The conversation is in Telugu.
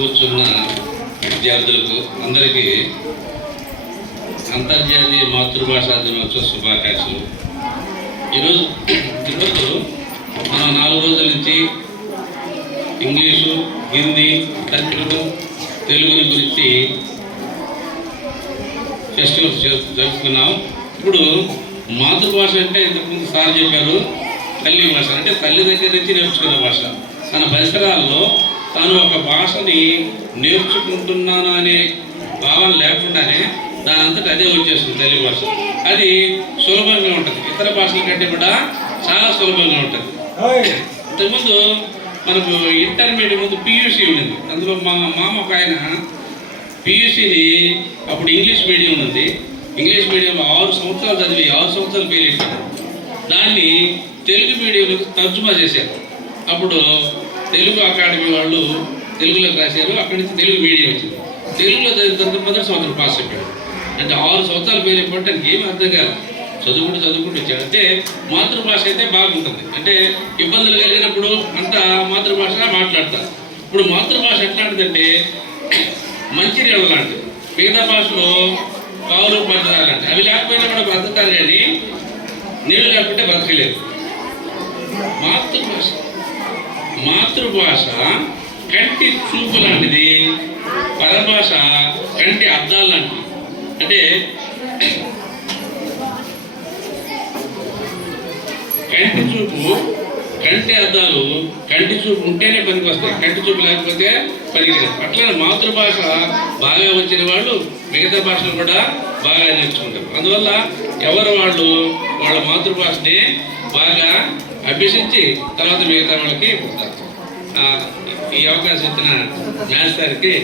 కూర్చున్న విద్యార్థులకు అందరికీ అంతర్జాతీయ మాతృభాషా దినోత్సవ శుభాకాంక్షలు. ఈరోజు మనం 4 రోజుల నుంచి ఇంగ్లీషు, హిందీ, సంస్కృతం, తెలుగుని గురించి ఫెస్టివల్స్ జరుపుకున్నాం. ఇప్పుడు మాతృభాష అంటే ఇంతకుముందు సార్ చెప్పారు, తల్లి భాష అంటే తల్లి దగ్గర నుంచి నేర్చుకున్న భాష. తన పరిసరాల్లో తాను ఒక భాషని నేర్చుకుంటున్నాను అనే భావన లేకుండానే దాని అంతటా అదే వచ్చేస్తుంది తల్లి భాష. అది సులభంగా ఉంటుంది, ఇతర భాషల కంటే కూడా చాలా సులభంగా ఉంటుంది. ఇంతకుముందు మనకు ఇంటర్మీడియట్ ముందు పియూసీ ఉండింది. అందులో మా మామ ఒక ఆయన పియూసీని అప్పుడు ఇంగ్లీష్ మీడియం ఉంది, ఇంగ్లీష్ మీడియంలో 6 సంవత్సరాలు చదివి 6 సంవత్సరాలు ఫెయిల్ అయిపోయారు. దాన్ని తెలుగు మీడియంలోకి తర్జుమా చేశారు. అప్పుడు తెలుగు అకాడమీ వాళ్ళు తెలుగులోకి రాశారు. అక్కడి నుంచి తెలుగు మీడియం వచ్చింది. తెలుగులో చదివిన తర్వాత మొదటి సంవత్సరం పాస్ అయిపోయాడు. అంటే 6 సంవత్సరాలు ఫెయిల్ అయిపోతే ఏమి అర్థం కాదు, చదువుకుంటూ వచ్చాడు. అంటే మాతృభాష అయితే బాగుంటుంది. అంటే ఇబ్బందులు కలిగినప్పుడు అంతా మాతృభాష మాట్లాడతారు. ఇప్పుడు మాతృభాష ఎట్లాంటిదంటే మంచినీళ్ళు లాంటిది. మిగతా భాషలో పావులు పంచదార లాంటి అవి లేకపోయినా కూడా బ్రతుకుతారు, కానీ నీళ్ళు లేకపోతే బ్రతకలేదు. మాతృభాష కంటి చూపు లాంటిది, పరభాష కంటి అద్దాలు లాంటిది. అంటే కంటి చూపు, కంటి అద్దాలు, కంటి చూపు ఉంటేనే పనికి వస్తాయి, కంటి చూపు లేకపోతే పనికిరాదు. అట్లనే మాతృభాష బాగా వచ్చిన వాళ్ళు మిగతా భాషలు కూడా బాగా నేర్చుకుంటారు. అందువల్ల ఎవరు వాళ్ళ మాతృభాషని బాగా అభ్యసించి తర్వాత మిగతా వాళ్ళకి పుడతారు. ఈ అవకాశం ఇచ్చిన మ్యాథ్స్ సార్కి